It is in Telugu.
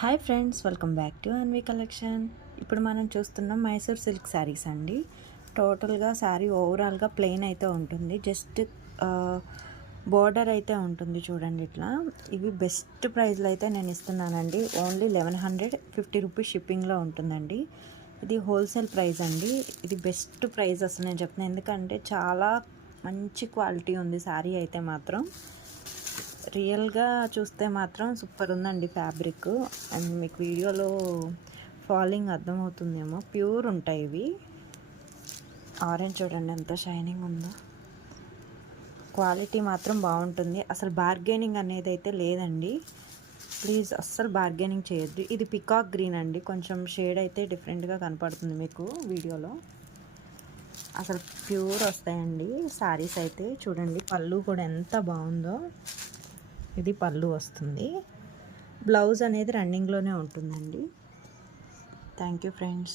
Hi friends, welcome back to Anvi collection. ఇప్పుడు మనం చూస్తున్నాం మైసూర్ సిల్క్ శారీస్ అండి. టోటల్గా శారీ ఓవరాల్గా ప్లెయిన్ అయితే ఉంటుంది. జస్ట్ బోర్డర్ అయితే ఉంటుంది చూడండి. ఇట్లా ఇవి బెస్ట్ ప్రైస్లో అయితే నేను ఇస్తున్నానండి. ఓన్లీ 1150 రూపీస్ షిప్పింగ్లో ఉంటుందండి. ఇది హోల్సేల్ ప్రైస్ అండి. ఇది బెస్ట్ ప్రైస్ అసలు నేను చెప్తున్నాను. ఎందుకంటే చాలా మంచి క్వాలిటీ ఉంది శారీ అయితే మాత్రం. రియల్గా చూస్తే మాత్రం సూపర్ ఉందండి ఫ్యాబ్రిక్. అండ్ మీకు వీడియోలో ఫాలింగ్ అర్థమవుతుందేమో. ప్యూర్ ఉంటాయి ఇవి. ఆరెంజ్ చూడండి ఎంత షైనింగ్ ఉందో. క్వాలిటీ మాత్రం బాగుంటుంది. అసలు బార్గెనింగ్ అనేది అయితే లేదండి. ప్లీజ్ అస్సలు బార్గెనింగ్ చేయొద్దు. ఇది పికాక్ గ్రీన్ అండి. కొంచెం షేడ్ అయితే డిఫరెంట్గా కనపడుతుంది మీకు వీడియోలో. అసలు ప్యూర్ వస్తాయండి శారీస్ అయితే. చూడండి పళ్ళు కూడా ఎంత బాగుందో. ఇది పళ్ళు వస్తుంది. బ్లౌజ్ అనేది రన్నింగ్లోనే ఉంటుందండి. Thank you friends.